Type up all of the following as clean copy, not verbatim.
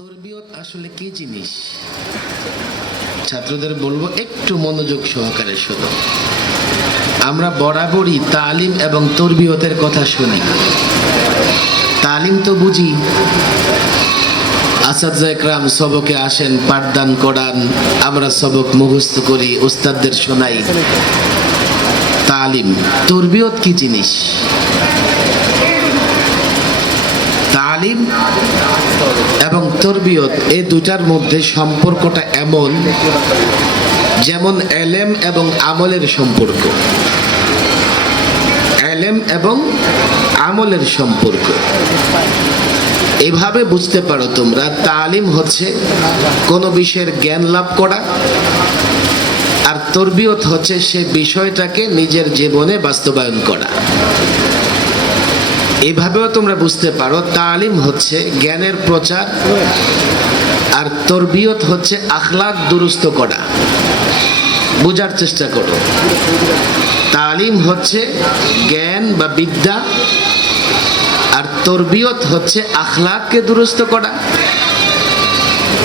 তরবিয়ত আসলে কি জিনিস? ছাত্রদের বলবো একটু মনোযোগ সহকারে শোনো। আমরা বরাবরই তালিম এবং তরবিয়তের কথা শুনি। তালিম তো বুঝি, আসাদজা একরাম সবকে আসেন, পাঠদান করান, আমরা সবক মুখস্থ করি, উস্তাদদের শোনাই। তালিম। তরবিয়ত কি জিনিস? তালিম এবং তরবিয়ত এই দুটার মধ্যে সম্পর্কটা এমন যেমন এলেম এবং আমলের সম্পর্ক। এলেম এবং আমলের সম্পর্ক এভাবে বুঝতে পারো তোমরা। তালিম হচ্ছে কোনো বিষয়ের জ্ঞান লাভ করা, আর তরবিয়ত হচ্ছে সে বিষয়টাকে নিজের জীবনে বাস্তবায়ন করা। এভাবেও তোমরা বুঝতে পারো তালিম হচ্ছে জ্ঞানের প্রচার, আর তরবিয়ত হচ্ছে আখলাক দুরুস্ত করা। বুঝার চেষ্টা করো। তালিম হচ্ছে জ্ঞান বা বিদ্যা, আর তরবিয়ত হচ্ছে আখলাককে দুরুস্ত করা।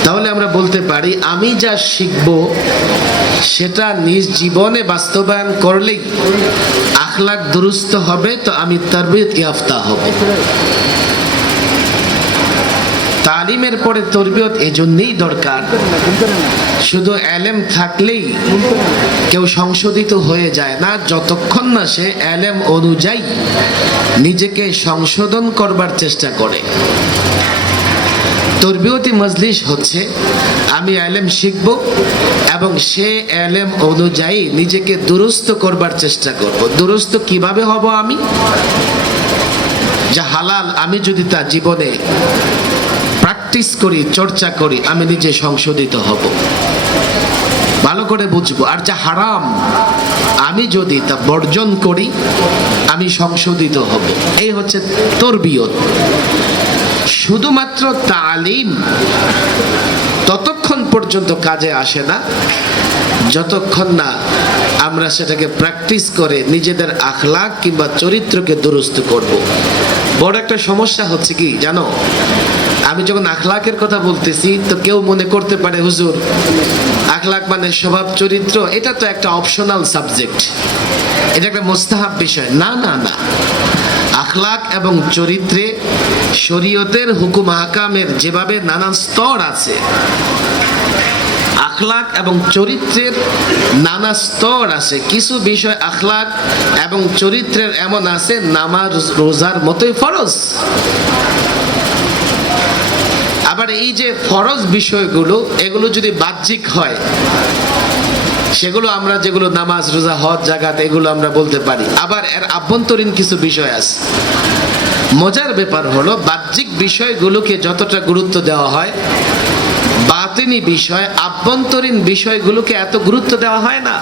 তাহলে আমরা বলতে পারি আমি যা শিখব সেটা নিজ জীবনে বাস্তবায়ন করলেই আখলাক দুরুস্ত হবে, তো আমি তরবিয়ত ইয়াফতা হব। তালিমের পরে তরবিয়ত এজন্যই দরকার, শুধু এলেম থাকলেই কেউ সংশোধিত হয়ে যায় না, যতক্ষণ না সে এলেম অনুযায়ী নিজেকে সংশোধন করবার চেষ্টা করে। তরবিয়তি মজলিস হচ্ছে আমি এলেম শিখব এবং সে এলেম অনুযায়ী নিজেকে দুরুস্ত করবার চেষ্টা করব। দুরুস্ত কিভাবে হব? আমি যা হালাল আমি যদি তা জীবনে প্র্যাকটিস করি, চর্চা করি, আমি নিজে সংশোধিত হব, ভালো করে বুঝবো। আর যা হারাম আমি যদি তা বর্জন করি, আমি সংশোধিত হব। এই হচ্ছে তরবিয়ত। শুধুমাত্র তালিম ততক্ষণ পর্যন্ত কাজে আসে না যতক্ষণ না আমরা সেটাকে প্র্যাকটিস করে নিজেদের আখলাক কিংবা চরিত্রকে দুরুস্ত করব। বড় একটা সমস্যা হচ্ছে কি জানো, আমি যখন আখলাকের কথা বলতেছি তো কেউ মনে করতে পারে হুজুর আখলাক মানে স্বভাব চরিত্র, এটা তো একটা অপশনাল সাবজেক্ট, এটা একটা মুস্তাহাব বিষয়। না না না, আখলাক এবং চরিত্রে শরীয়তের হুকুম আহকামের যেভাবে নানান স্তর আছে, আখলাক এবং চরিত্রের নানা স্তর আছে। কিছু বিষয় আখলাক এবং চরিত্রের এমন আছে নামাজ রোজার মতোই ফরজ। আবার এই যে ফরজ বিষয়গুলো, এগুলো যদি বাহ্যিক হয় সেগুলো আমরা যেগুলো নামাজ রোজা হজ জাকাত এগুলো আমরা বলতে পারি। আবার এর আভ্যন্তরীণ কিছু বিষয় আছে। মজার ব্যাপার হলো বাহ্যিক বিষয়গুলোকে যতটা গুরুত্ব দেওয়া হয়, বাতিনি বিষয় আভ্যন্তরীণ বিষয়গুলোকে এত গুরুত্ব দেওয়া হয় না।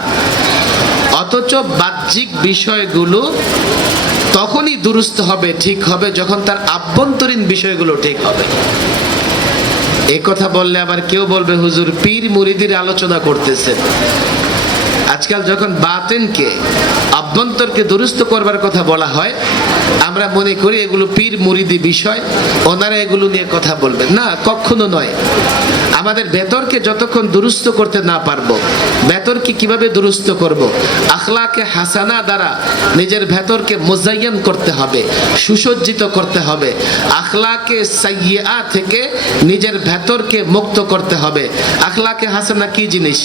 অথচ বাহ্যিক বিষয়গুলো তখনই দুরুস্ত হবে, ঠিক হবে, যখন তার আভ্যন্তরীণ বিষয়গুলো ঠিক হবে। এ কথা বললে আবার কেউ বলবে হুজুর পীর মুরিদির আলোচনা করতেছেন। আজকাল যখন বাতিনকে আভ্যন্তরকে দুরুস্ত করবার কথা বলা হয়, আমরা মনে করি এগুলো পীর মুরিদি বিষয়, ওনারা এগুলো নিয়ে কথা বলবেন। না, কখনো নয়। আমাদের ভেতরকে যতক্ষণ দুরুস্ত করতে না পারবো, ভেতরকে কিভাবে দুরুস্ত করব? আখলাকে হাসানা দ্বারা নিজের ভেতরকে মুজায়্যান করতে হবে, সুসজ্জিত করতে হবে। আখলাকে সাইয়্যা থেকে নিজের ভেতরকে মুক্ত করতে হবে। আখলাকে হাসানা কি জিনিস?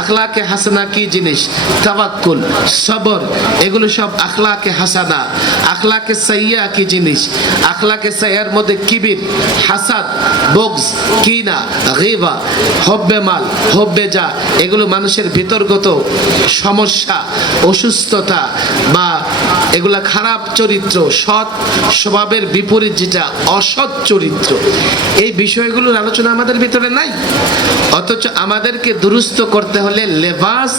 আখলাকে হাসানা কি জিনিস? তাওয়াক্কুল, সবর, এগুলো সব আখলাকে হাসানা। আখলাকে সাইয়্যা কি জিনিস? আখলাকে সাইয়্যার মধ্যে কিবির, হাসাদ, বগজ, কিনা, গীবা, হব্বে মাল, হব্বে যা, এগুলো মানুষের ভিতরগত সমস্যা, অসুস্থতা বা এগুলা খারাপ চরিত্র। সৎ স্বভাবের বিপরীত যেটা অসৎ চরিত্র, এই বিষয়গুলোর আলোচনা আমাদের ভিতরে নাই। অথচ আমাদেরকে দুরুস্ত করতে হলে লেবাস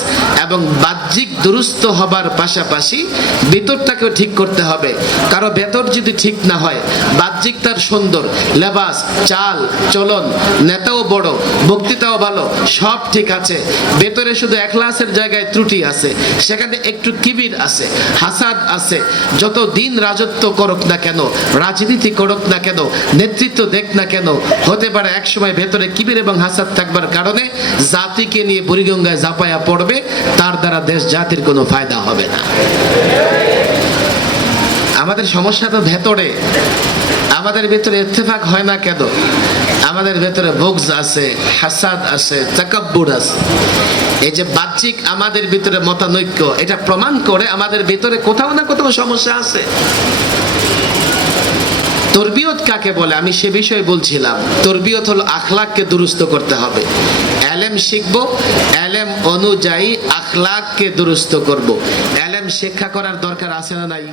এবং বাহ্যিক দুরুস্ত হবার পাশাপাশি ভিতরটাকেও ঠিক করতে হবে। কারো ভেতর যদি ঠিক না হয়, বাহ্যিক তার সুন্দর, লেবাস, চাল চলন, নেতাও বড়, বক্তৃতাও ভালো, সব ঠিক আছে, ভেতরে শুধু এখলাসের জায়গায় ত্রুটি আছে, সেখানে একটু কিবির আছে, হাসাদ আছে, যত দিন রাজত্ব করুক না কেন, রাজনীতি করুক না কেন, নেতৃত্ব দেখ না কেন, হতে পারে একসময় ভেতরে কিবির এবং হাসাদ থাকবার কারণে জাতিকে নিয়ে বুড়িগঙ্গায় ঝাঁপায়া পড়বে, তার দ্বারা দেশ জাতির কোনো ফায়দা হবে না। আমাদের সমস্যা তো ভেতরে, আমাদের ভেতরে ইত্তেফাক হয় না কেন? আমাদের ভেতরে বুগজ আছে, হাসাদ আছে, তাকাব্বুর আছে। এই যে বাহ্যিক আমাদের ভিতরে মতানৈক্য, এটা প্রমাণ করে আমাদের ভিতরে কোথাও না কোথাও সমস্যা আছে। তরবিয়ত কাকে বলে আমি সে বিষয়ে বলছিলাম। তরবিয়ত হলো আখলাককে দুরুস্ত করতে হবে। এলেম শিখবো, এলেম অনুযায়ী আখলাককে দুরুস্ত করব। এলেম শিক্ষা করার দরকার আছে না নাই?